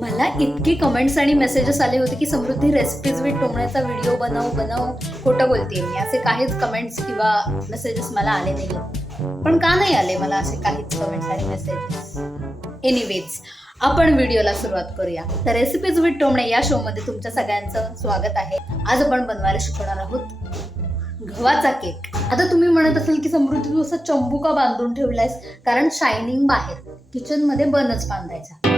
मला इतके कमेंट्स आणि मेसेजेस आले होते की समृद्धी रेसिपीज विथ टोमण्याचा व्हिडिओ बनव बनव खोटं बोलते मी. असे काहीच कमेंट्स किंवा मेसेजेस मला आले नाही पण का नाही आले मला असे काहीच कमेंट्स आणि मेसेजेस एनिवेज आपण व्हिडिओला सुरुवात करूया. तर रेसिपीज विथ टोमणे या शोमध्ये तुमच्या सगळ्यांचं स्वागत आहे. आज आपण बनवायला शिकवणार आहोत गव्हाचा केक आता तुम्ही म्हणत असाल की समृद्धी तू असा चंबू का बांधून ठेवलायस कारण शायनिंग बाहेर. किचनमध्ये बनच बांधायचा.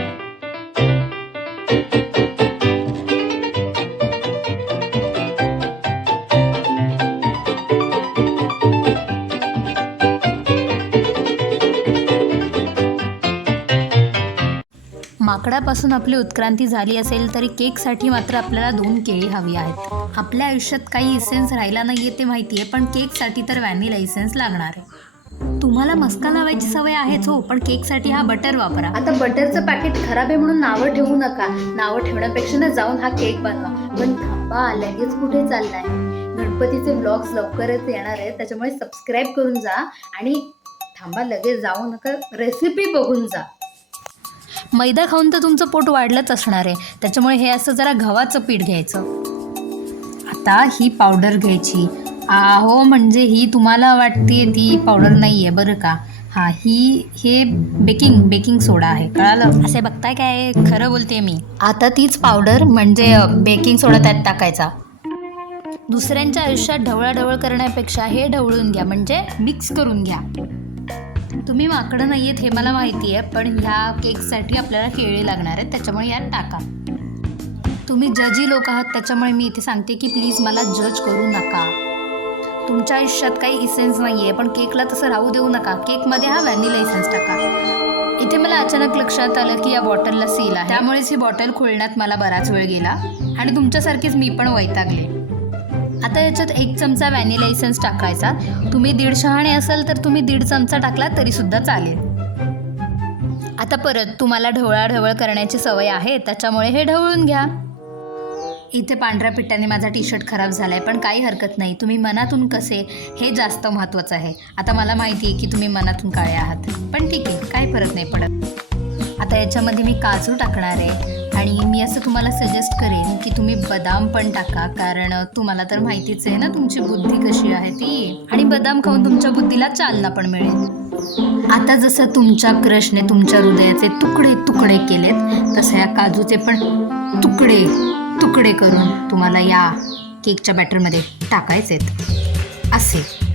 माकडापासून आपली उत्क्रांती झाली असेल तरी केकसाठी मात्र आपल्याला दोन केळी हवी आहेत. आपल्या आयुष्यात काही इसेन्स राहिला नाही आहे ते माहिती आहे पण केकसाठी तर व्हॅनिला इसेन्स लागणार आहे. तुम्हाला मस्का लावायची सवय आहेच हो पण केकसाठी हा बटर वापरा. आता बटरचं पॅकेट खराब आहे म्हणून नावं ठेवू नका. नावं ठेवण्यापेक्षा ना जाऊन हा केक बनवा. पण थांबा लगेच कुठे चाललाय? गणपतीचे ब्लॉग्स लवकरच येणार आहेत त्याच्यामुळे सबस्क्राईब करून जा आणि थांबा लगेच जाऊ नका रेसिपी बघून जा. मैदा खाऊन तर तुमचं पोट वाढलंच असणार आहे. त्याच्यामुळे हे असं जरा गव्हाचं पीठ घ्यायचं. आता ही पावडर घ्यायची. आहो म्हणजे ही तुम्हाला वाटते ती पावडर नाही आहे बरं का? हा ही हे बेकिंग बेकिंग सोडा आहे. कळालं? असे बघताय काय? खरं बोलते मी. आता तीच पावडर म्हणजे बेकिंग सोडा त्यात टाकायचा. दुसऱ्यांच्या आयुष्यात ढवळाढवळ करण्यापेक्षा हे ढवळून घ्या. म्हणजे मिक्स करून घ्या. तुम्ही माकडं नाही आहेत हे मला माहिती आहे पण ह्या केकसाठी आपल्याला केळी लागणार आहेत त्याच्यामुळे यात टाका. तुम्ही जजी लोक आहात त्याच्यामुळे मी इथे सांगते की प्लीज मला जज करू नका. तुमच्या आयुष्यात काही इसेन्स नाही आहे पण केकला तसं राहू देऊ नका. केकमध्ये हा व्हॅनिला इसेन्स टाका. इथे मला अचानक लक्षात आलं की या बॉटलला सील आहे. त्यामुळेच ही बॉटल खोलण्यात मला बराच वेळ गेला आणि तुमच्यासारखीच मी पण वैतागले. आता याच्यात एक चमचा व्हॅनिला इसेन्स टाकायचा. तुम्ही दीड शहाणे असाल तर तुम्ही दीड चमचा टाकला तरीसुद्धा चालेल. आता परत तुम्हाला ढवळाढवळ करण्याची सवय आहे त्याच्यामुळे हे ढवळून घ्या. इथे पांढऱ्या पिठाने माझा टी शर्ट खराब झाला आहे पण काही हरकत नाही. तुम्ही मनातून कसे हे जास्त महत्त्वाचं आहे. आता मला माहिती आहे की तुम्ही मनातून काळे आहात. पण ठीक आहे काही फरक नाही पडत. आता याच्यामध्ये मी काजू टाकणार आहे. आणि मी असं तुम्हाला सजेस्ट करेन की तुम्ही बदाम पण टाका. कारण तुम्हाला तर माहितीच आहे ना तुमची बुद्धी कशी आहे ती. आणि बदाम खाऊन तुमच्या बुद्धीला चालना पण मिळेल. आता जसं तुमच्या क्रशने तुमच्या हृदयाचे तुकडे तुकडे केलेत तसं या काजूचे पण तुकडे तुकडे करून तुम्हाला या केकच्या बॅटरमध्ये टाकायचेत. असे.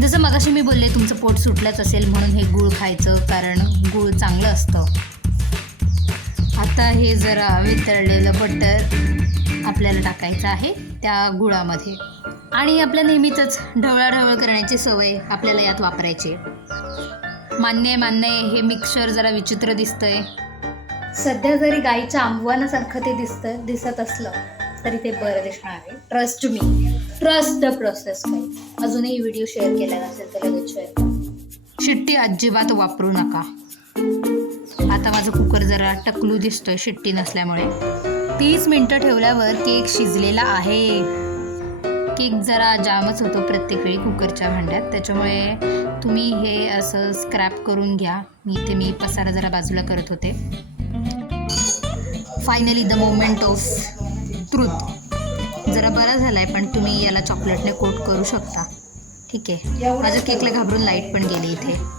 जसं मगाशी मी बोलले तुमचं पोट सुटलंच असेल म्हणून हे गूळ खायचं कारण गूळ चांगलं असतं. आता हे जरा वितळलेलं बटर आपल्याला टाकायचं आहे त्या गुळामध्ये. आणि आपल्या नेहमीच ढवळाढवळ करण्याची सवय आपल्याला यात वापरायची मान्य आहे मान्य आहे हे मिक्सर जरा विचित्र दिसतंय. सध्या जरी गाईच्या आंबवानासारखं ते दिसतं दिसत असलं तरी ते बरं दिसणार आहे. Trust me trust the process काही अजूनही व्हिडिओ शेअर केला नसेल तर लगेच शेअर करा. शिट्टी अजिबात वापरू नका. आता माझं कुकर जरा टकलू दिसतोय शिट्टी नसल्यामुळे. तीस मिनटं ठेवल्यावर केक शिजलेला आहे. केक जरा जामच होतो प्रत्येक वेळी कुकरच्या भांड्यात. त्याच्यामुळे तुम्ही हे असं स्क्रॅप करून घ्या. मी इथे मी पसारा जरा बाजूला करत होते. Finally the moment of truth जरा बरा झाला आहे पण तुम्ही याला चॉकलेटने कोट करू शकता. ठीक आहे. माझ्या केकला घाबरून लाइट पण गेली इथे.